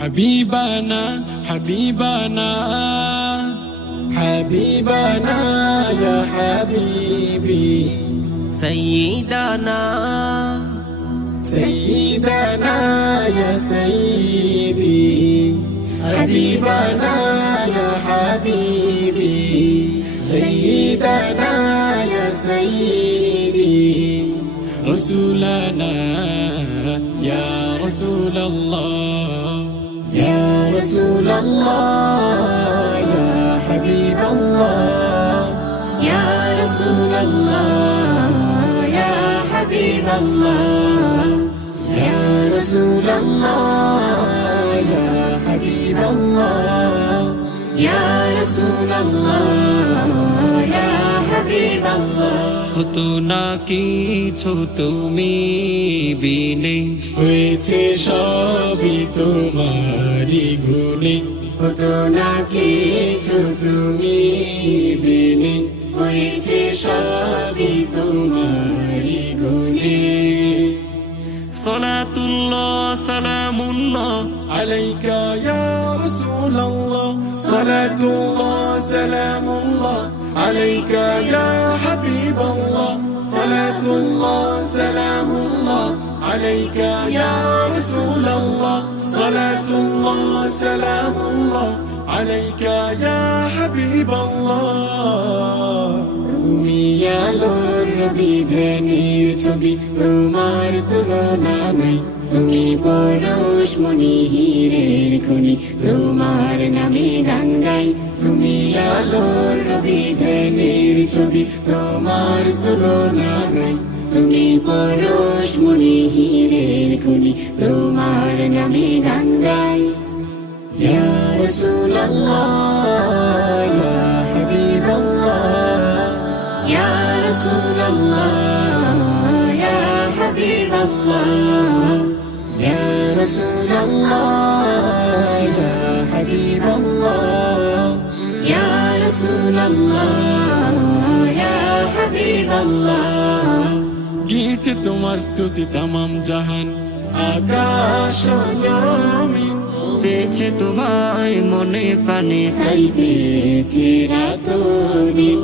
حبيبنا حبيبنا حبيبنا يا حبيبي سيدنا سيدنا يا سيدي حبيبنا يا حبيبي سيدنا يا سيدي رسولنا يا رسول الله يا رسول الله يا حبيب الله يا رسول الله يا حبيب الله يا رسول الله يا حبيب الله يا رسول الله يا حبيب الله হতো না কিছু তুমি বিনে হয়েছে সবই তোমারি গুণে হতো না কিছু তুমি বিনে হয়েছে সবই তোমারি গুণে সালাতুল্লাহ সালামুল্লাহ عليك يا رسول الله صلاة الله سلام الله عليك يا حبيب الله صلاة الله سلام الله عليك يا رسول الله صلاة الله سلام الله عليك يا حبيب الله তুমি আলোর বিধানের ছবি তোমার তুলনা নাই তুমি পরশ মনিহিরের খনি তোমার নামে গান গাই তুমি আলোর বিধানের ছবি তোমার তুলনা নাই তুমি পরশ মনিহিরের খনি তোমার নামে গান গাই ইয়া রাসূলুল্লাহ ইয়া হাবিবাল্লাহ ইয়া রাসূলুল্লাহ ইয়া হাবিবাল্লাহ يا رسول الله يا حبيب الله ইয়া রাসূলুল্লাহ ইয়া হাবিবাল্লাহ গীছে তোমার স্তুতি তামাম জাহান আকাশ ও জমিন চেয়েছে তোমায় মনে প্রাণে তাই পেয়েছে রাত দিন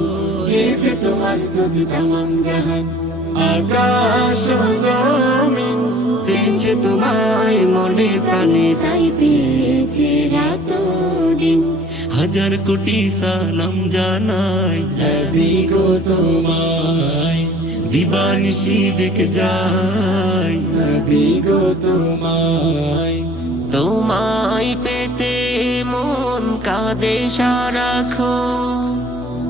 গীছে তোমার স্তুতি তামাম জাহান আকাশ ও জমিন চেয়েছে তোমায় মনে প্রাণে তাই পেয়েছে রাত দিন হাজার কোটি সালাম জানাই নবী গো তোমায় দিবানিশি ডেকে যাই নবী গো তোমায় তোমায় পেতে মন কাঁদে সারাক্ষণ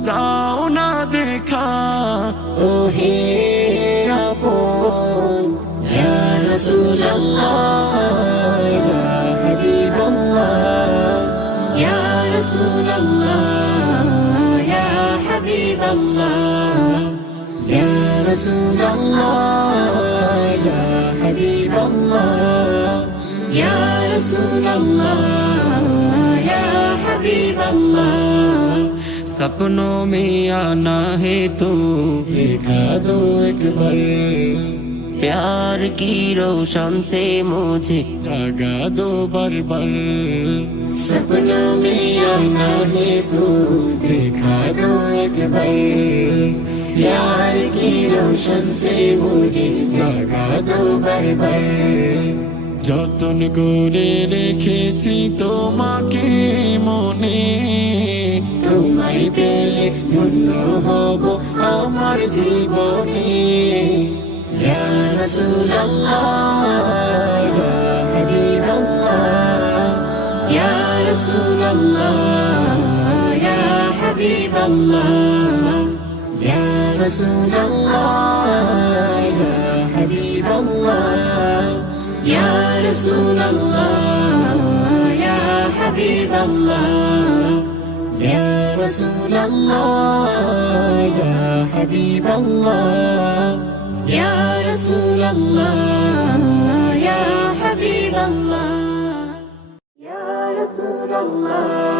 দাও না দেখা ও হে আপন ইয়া রাসূলুল্লাহ ইয়া হাবিবাল্লাহ ইয়া রাসূলুল্লাহ ইয়া হাবিবাল্লাহ ইয়া রাসূলুল্লাহ ইয়া হাবিবাল্লাহ ইয়া রাসূলুল্লাহ ইয়া হাবিবাল্লাহ सपनों में आना है तो देखा दो एक बार प्यार की रोशन से मुझे जागा दो बार बार सपनों में आना है तो देखा दो एक बार प्यार की रोशन से मुझे जागा दो बार बार যতন করে রেখেছি তোমাকে মনে তোমায় পেলে ধন্য হব আমার জীবনে ইয়া রাসূলুল্লাহ ইয়া হাবিবাল্লাহ ইয়া রাসূলুল্লাহ ইয়া হাবিবাল্লাহ ইয়া রাসূলুল্লাহ ইয়া হাবিবাল্লাহ ইয়া রাসূলুল্লাহ ইয়া হাবিবাল্লাহ ইয়া রাসূলুল্লাহ ইয়া হাবিবাল্লাহ ইয়া রাসূলুল্লাহ ইয়া হাবিবাল্লাহ ইয়া রাসূলুল্লাহ